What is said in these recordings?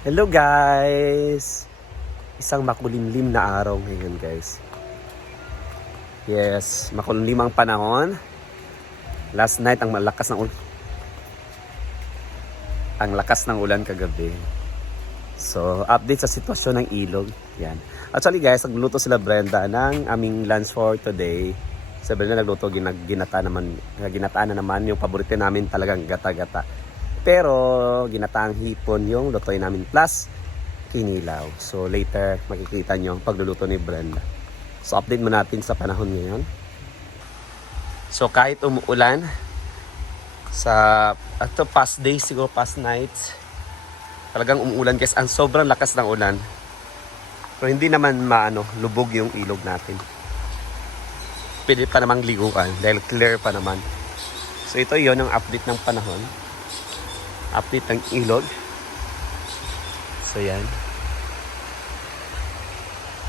Hello guys! Isang makulimlim na araw ngayon guys. Yes, makulimlim ang panahon. Last night ang malakas ng ulan. Ang lakas ng ulan kagabi. So, update sa sitwasyon ng ilog. Yan. Actually guys, nagluto sila Brenda ng aming lunch for today. Sa Brenda nagluto ginataan na naman yung paborito namin talagang gata-gata. Pero ginataang hipon yung lutoy namin plus kinilaw. So later makikita nyo ang pagluluto ni Brenda. So update mo natin sa panahon ngayon. So kahit umuulan sa past days siguro, past nights, talagang umuulan guys. Ang sobrang lakas ng ulan. Pero hindi naman lubog yung ilog natin. Pwede pa namang liguan dahil clear pa naman. So ito yon ang update ng panahon. Update ng ilog. So yan.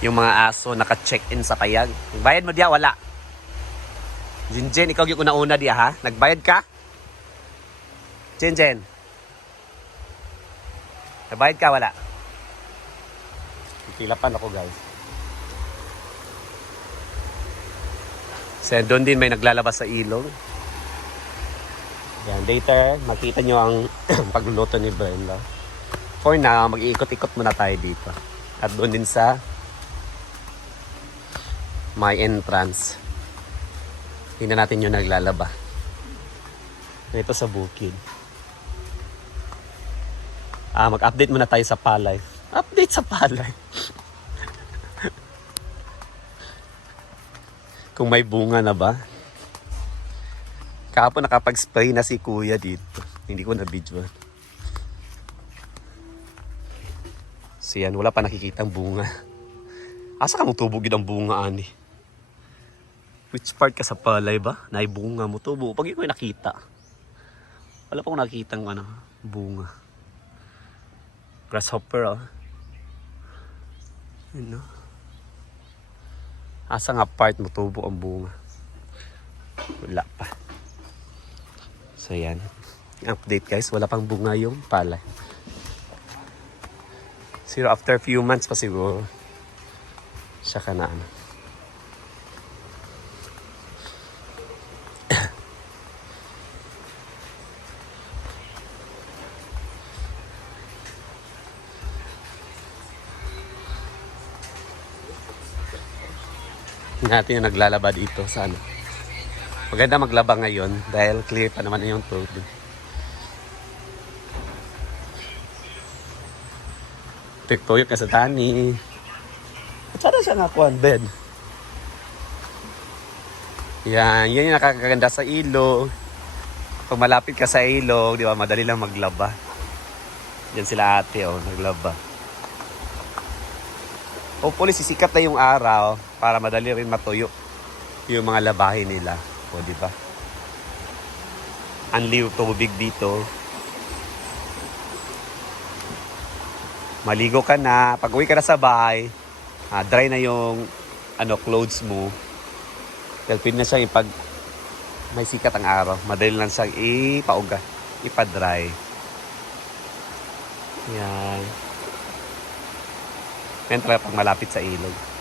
Yung mga aso naka-check-in sa payag. Nagbayad mo diya? Wala. Jinjen, ikaw yung una-una diya ha? Nagbayad ka? Jinjen. Nagbayad ka? Wala. Pilapan ako guys. So doon din may naglalabas sa ilog. Yan, later, makita nyo ang pagluluto ni Brenda. For now, mag-iikot-ikot muna tayo dito. At doon din sa my entrance. Tingnan natin yung naglalaba. Ito sa bukid. Mag-update muna tayo sa palay. Update sa palay. Kung may bunga na ba? Kahapon nakapag-spray na si kuya dito. Hindi ko na-videoan. So yan, wala pa nakikitang bunga. Asa ka mong tubog yun ang bunga, ani? Which part ka sa palay ba? Naay bunga mo tubo. Pag ko nakita. Wala pa akong nakikitang bunga. Grasshopper, Ano? Asa nga part mo tubo ang bunga? Wala pa. So yan. Update guys. Wala pang bunga yung palay. Siguro after few months pa siguro. Siya ka na natin yung naglalaba dito sa Maganda maglaba ngayon dahil clear pa naman yung tubig. Tuyok ka sa tani. At sana siya nga kuhan, bed. Yan yung nakakaganda sa ilog. Pag malapit ka sa ilog, di ba, madali lang maglaba. Yan sila ate, naglaba. Hopefully sisikat na yung araw para madali rin matuyo yung mga labahin nila. O, di ba? Anliw tubig dito. Maligo ka na. Pag uwi ka na sa bahay, dry na yung clothes mo. Dahil pwede na siyang may sikat ang araw. Madali lang siyang ipauga. Ipa-dry. Yan. Yan talaga pag malapit sa ilog.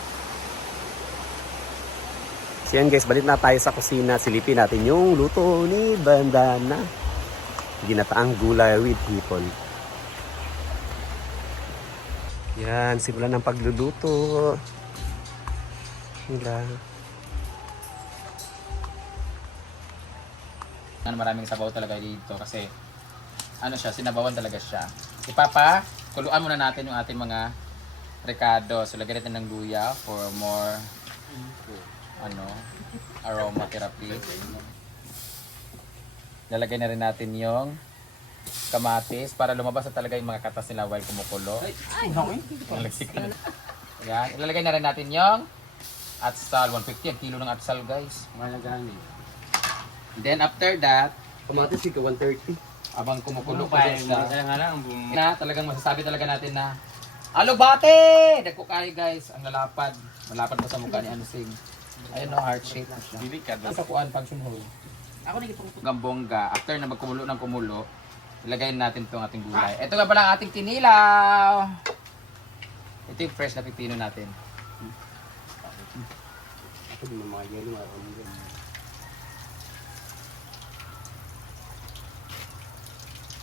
So yan guys, balik na tayo sa kusina. Silipin natin yung luto ni Bandana. Ginataang gulay with hipon. Yan, simulan ng pagluluto nila. Maraming sabaw talaga dito kasi siya, sinabawan talaga siya. Kuluan muna natin yung ating mga recado. So lagyan natin ng luya for more aromatherapy. Lalagay na rin natin yung kamatis para lumabas na talaga yung mga katas nila while kumukulo. Yan. Ilalagay na rin natin yung atsal. 150 ang kilo ng atsal guys. Then after that, Kamatis ka 130. abang kumukulo pa na talagang masasabi talaga natin na alubate! Dagko kayo guys, ang lalapad. Malapad pa sa mukha ni Anusing. Ayun heart shape na siya. Sa kuan function hole. Ako na gitong gambongga. After na magkumulo ng kumulo, ilagay natin itong ating gulay. Ito nga pala ang ating kinilaw. Ito yung fresh na pipino natin.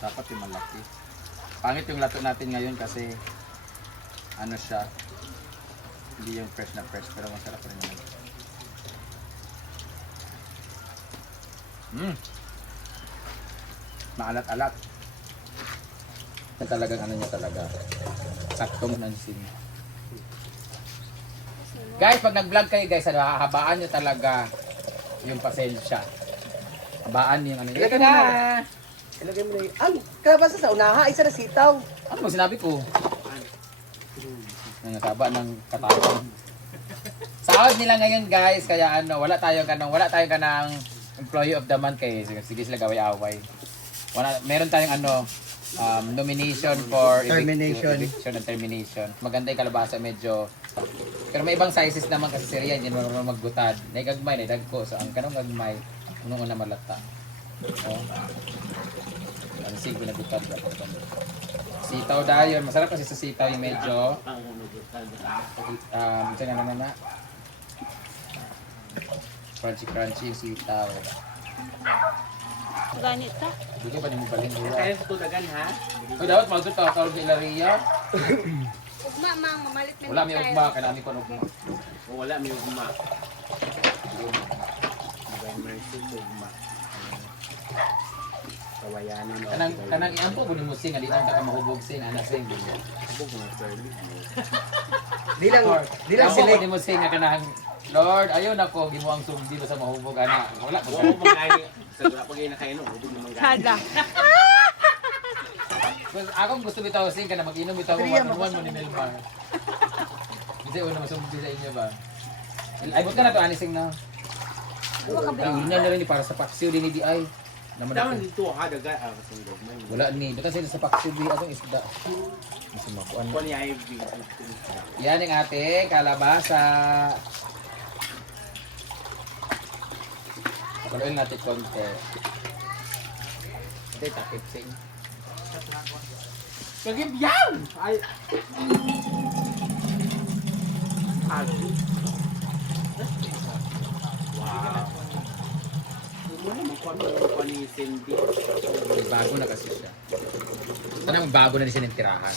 Dapat yung malaki. Pangit yung lato natin ngayon kasi ano siya, hindi yung fresh na fresh, pero masarap rin naman. Maalat-alat. Ito talagang ano niya talaga. Saktong nansin. Guys, pag nag-vlog kayo guys, hahabaan nyo talaga yung pasensya. Habaan yung ano niya. Ilagay mo na. Ilagay mo na yun. Ang kalabasa sa unaha, isa na sitaw. Ano mo sinabi ko? Nangataba ng katawan. Sahod nila ngayon guys, kaya ano, wala tayong kanang employee of the month kay sige sila gaway-away. Meron tayong ano, nomination for eviction and termination. Maganda yung kalabasa, medyo pero may ibang sizes naman kasi sir yan, hindi marunong magbutad. Naigagmay, naidagko. So ang kanong gagmay, unong una malata. Oh. Ang sig pinagutad ako. Sitaw dayon, masarap kasi sa sitaw yung medyo na crunchy yung sitaw. Ganit ta. Hindi ba mo balhin mo? Kaya sa tulagan ha? Uy, dapat magdut ka sa Ilaria. Ugma mang mamalit na. Wala may ugma, kanami ko ugma. O wala, may ugma. Mercy to ugma. Kawayanan o. Kanang iyan po, bunin mo sing, hindi lang ka mahubog sing, anak sing. Abog mga service mo. Di lang sila. Bunin mo sing, kanang, Lord, ayun ako, gimuang sumdi ba sa mahubog, anak. Wala po. Oo, mga sa wala pag na kayo no, ubog naman Hala. Akong gusto bitaw sing ka na mag-inom bitaw mo one mo ni Melmar. Kasi una masumbi sa inyo ba? Ay, buta na to, anising na. Ang ina na rin ni para sa paksiw din ni D.I. Naman Daman ako. dito ha, daga, kasundog man. Wala ni, buta sila sa paksiw di atong isda. Mas makuan. Kuha ni IV. Yan ang ating kalabasa. Pakuloyin natin konti. Ito yung takip sing. Kagib yan! Ay! Agi. Wow. Mo na magkuha ni Cindy. Bago na kasi siya. Sana bago na rin siya ng tirahan.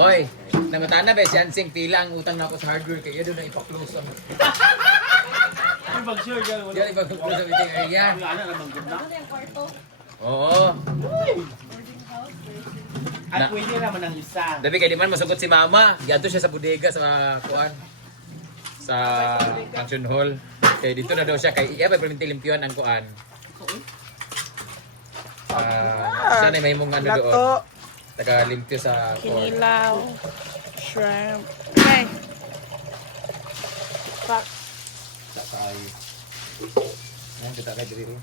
Hoy, namata na ba si Ansing pila ang utang na ako sa hardware kaya doon na ipa-close ang. Ay, mag-sure dyan. Diyan ipa-close ang meeting area. Ano naman good na? Oo. At pwede naman ang isa. Dabi kay di man masugot si Mama. Giadto siya sa bodega sa kuan. Sa function hall. Kaya dito na daw siya kay iya pa perminti limpyuan ang kuan. Siya na may mong ano doon. Taga limpyo sa kuan. Kinilaw. Shrimp. Okay. Pak. Sakay. Yan kita kay diri.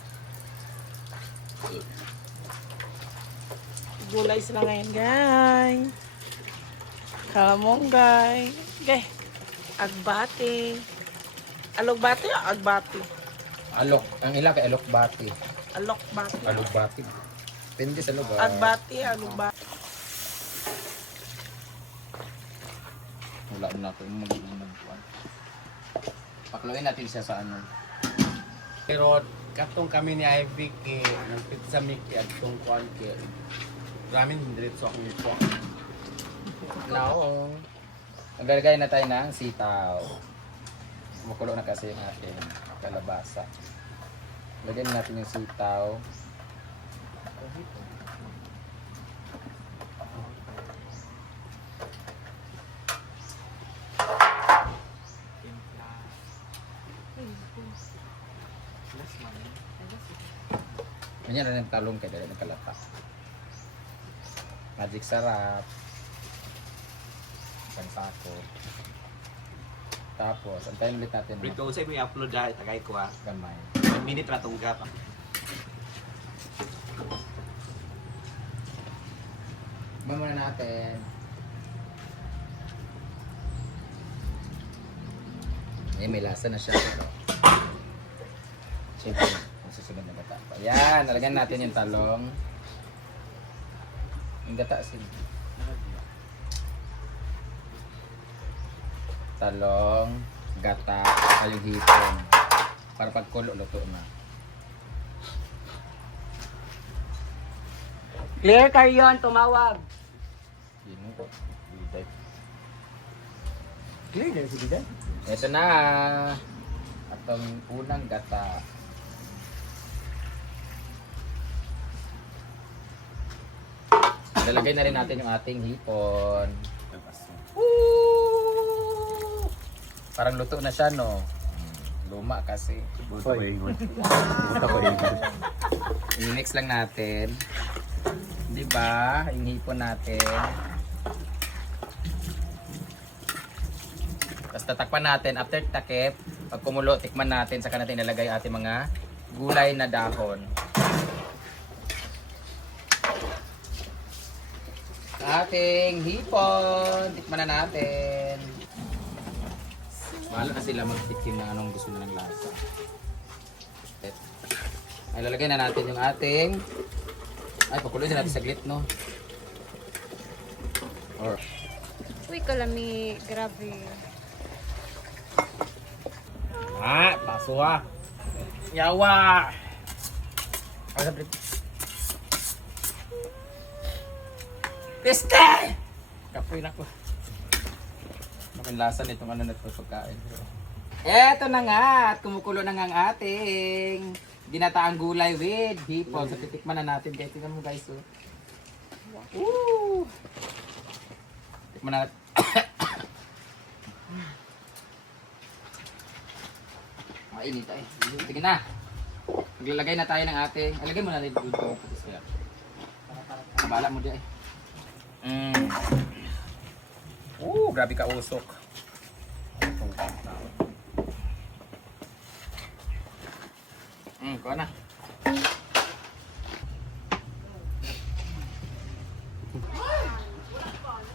Gulay sila ngayon, guys. Kamonggay. Okay. Agbati. Alogbati o agbati? Alok, ang ila kay alok bati. Alokbati. Alok bati. Depende sa lugar. Agbati, alogbati. Wala na ako magiging kuan. Pakluin natin siya sa ano. Pero katong kami ni Ivy kay nagpit sa Mickey at tong kuan kay ramen diretso ako nito. Now, maglalagay na tayo ng sitaw. Kumukulo na kasi yung ating kalabasa. Lagyan natin yung sitaw. Ganyan na ng talong kaya dahil ng kalata. Magic sarap. Pansako. Tapos, antayin ulit natin ng Rito sa may upload dahil tagay ko ha. gamay. 1 minute ra tong gap. Muna natin. May lasa na siya. Siyempre, sunod na gata. Ayan, nalagyan natin yung talong. Yung gata sin. Talong, gata, at yung hipon. Para pagkulo, luto na. Clear Carrion, tumawag. Yun mo. Biday. Clear na si Biday. Ito na. Atong unang gata. Lalagay na rin natin yung ating hipon. Woo! Parang luto na siya, no? Luma kasi. Buta ko ingon. I-mix lang natin. Di ba? Yung hipon natin. Tapos tatakpan natin. After takip, pag kumulo, tikman natin. Saka natin ilalagay ating mga gulay na dahon. Ating hipon. Tikman na natin. Bahala na sila magtikim ng anong gusto nilang lasa. Ay, lalagay na natin yung ating... Ay, pakuloy natin saglit, no? Or... Uy, kalami. Grabe. Ah, paso ha. Yawa! Ay, sabi. Piste! Kapoy na ko. Ang lasa nitong ano na ito pagkain. Eto na nga, at kumukulo na nga ang ating ginataang gulay with hipon. So titikman na natin guys. Tingnan mo guys. Oh. Woo! Tikman na natin. Mainit ay. Tingnan na. Maglalagay na tayo ng ating. Alagay mo na rin dito. Bala mo dyan eh. Grabe ka usok. Kuha na.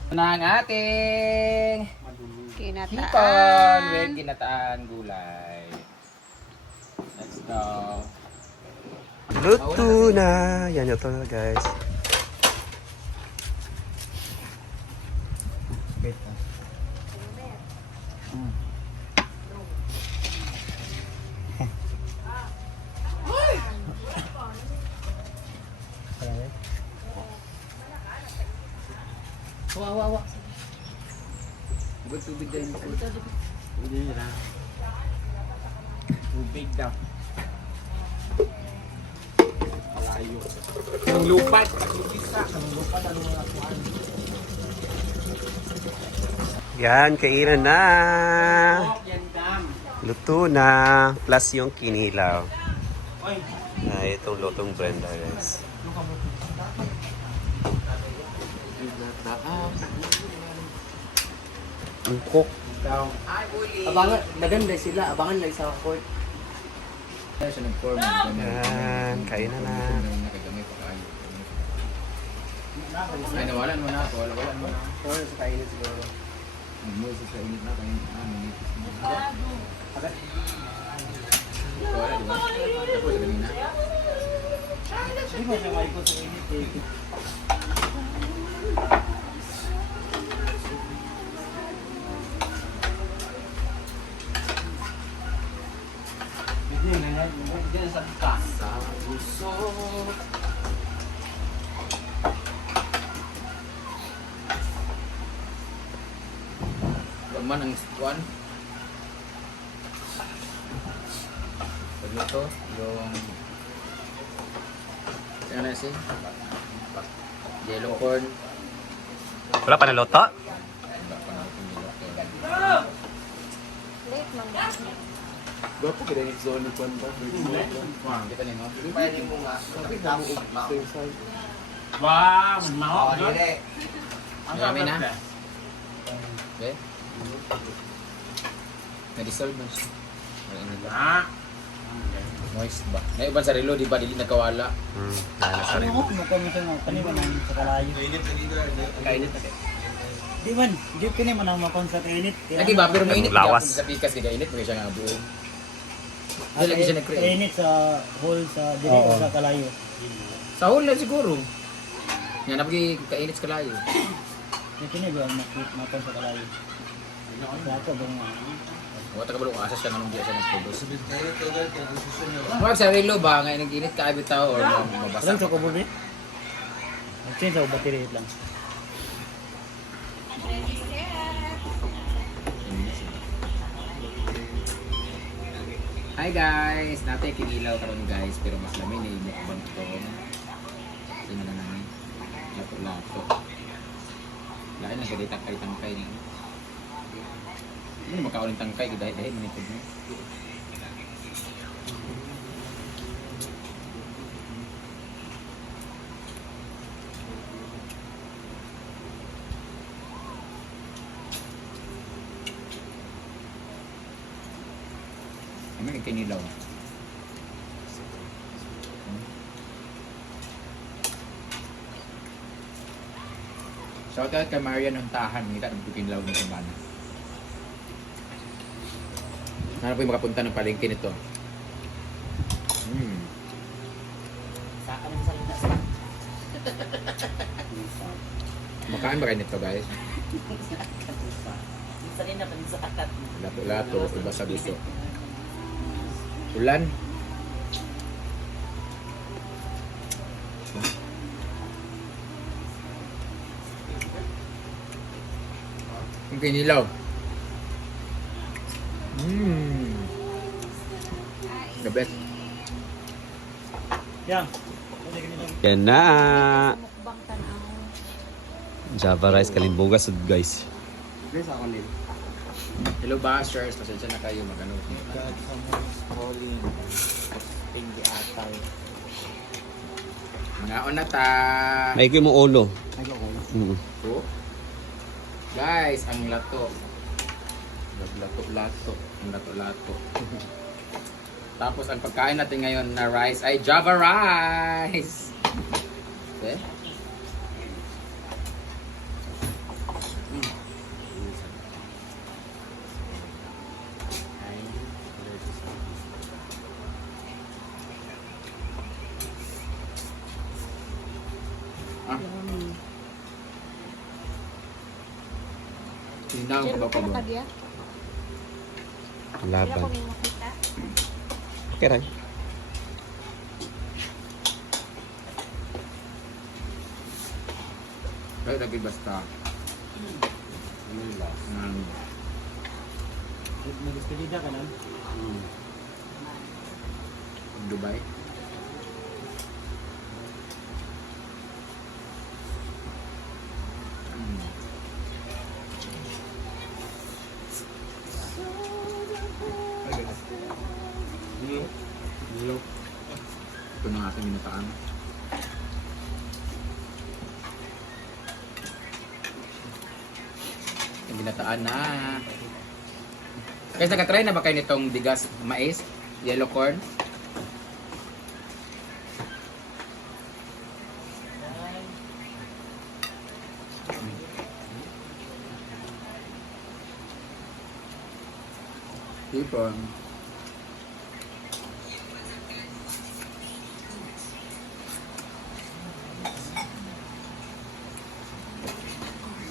Ito na ang ating hipon Kinataan. with ginataang gulay. Let's go. Luto na. Yan ito na guys. Wawa. Tubig din. Tubig daw. Malayo. Ang lupat. Yan, kainan na. Luto na. Plus yung kinilaw. Ay, itong lutong Brenda guys. Ang cook. Abangan, naganda sila. Abangan lang sa court. Siya nag-form. Yan, kainan na. Ay, nawalan mo na ako. Nawalan mo na. Or sa kainit siguro. Nag-moses sa init na kayo. Manipis mo. Wala, di ba? Tapos sa kanina. Hindi mo siya maikot sa init eh. Hindi sa kasa. Laman ang squan. Pagluto, yung... Ano na si? Yellow corn. Wala pa naluto? Wala pa natin yellow corn. Late naman. Gapo ka rin zone ko ba? Kita niyo, no? Pwede mo nga. Wow, mahal. Marami na. Okay. Na-dissolve na siya. Moist ba? May iban sa relo, di ba? Dili nagkawala. Dahil sa rin. Kainit na kayo. Di man, di ka naman ang makon sa kainit. Lagi ba? Pero mainit. Lawas. Sa pikas, kaya init. Magkaya siya nga buong. Hindi lagi siya nag-create. Init sa hall sa dili o sa kalayo. Sa hall lang siguro. Yan, napagi kainit sa kalayo. Yung pinag ang mapan sa kalayo. Kaya ako bang Huwag taga-balong asa siya nung di siya nag-produce. Huwag sa relo ba? Ngayon nag-init ka abit tao or mabasa Alam ka sa ko pa. bubi? Change ako battery lang. Hi guys! Natin kinilaw karon guys pero mas lamin eh mukbang to. Tingnan na namin. Lato-lato. Lain lang kadita kay tangkay ni. Ano makauling tangkay dahil minitid mo. Kami kinilaw. Shoutout kay Marian Huntahan, kita ng kinilaw ng Sambana. Sana po yung makapunta ng palengke nito. Makain ba kayo nito guys? Lato-lato, iba sa gusto. Ulan. Ang kinilaw. The best. Yang. Yan na. Mukbang tanaw. Java rice kalimbugas guys. Please ako nil. Hello bashers, pasensya na kayo mag-ano. God, someone's calling. Pindi atay. Mga onata. May mo ulo. Ay ko. So, guys, ang lato. Lato-lato. Ang lato-lato. Tapos ang pagkain natin ngayon na rice ay Java rice. Okay? Tindahan ko ba pa Pero ba? kagya. Wala ko Laban. may makita. Okay rin. Kaya lagi basta. Nag-despedida ka na? Dubai. Ito na ating minataan. Yung ginataan na. Guys, nakatry na ba kayo nitong bigas mais? Yellow corn? Hipon.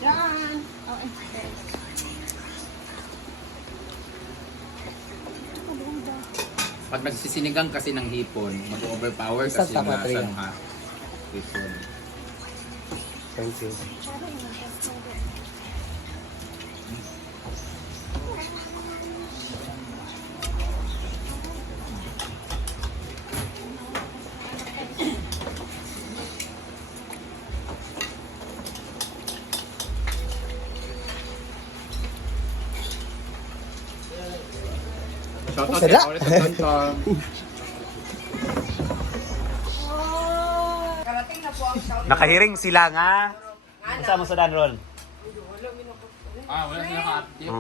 Oh, Pag nagsisinigang kasi ng hipon, mag-overpower kasi yung lasa ng hipon. Thank you. Shoutout kay Paul sa Tonton. Nakahiring sila nga. Basta mo sa Danron. Wala sila ka-active.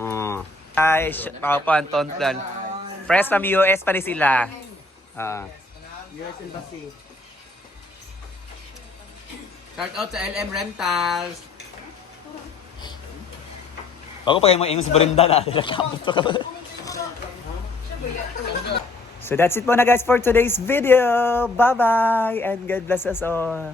Ay, Paupan, Tonton. Press from US pa ni sila. US Embassy. Shoutout sa LM Rentals. Bago pa kayo mag-ingon si Brenda na. So that's it muna guys for today's video. Bye-bye and God bless us all.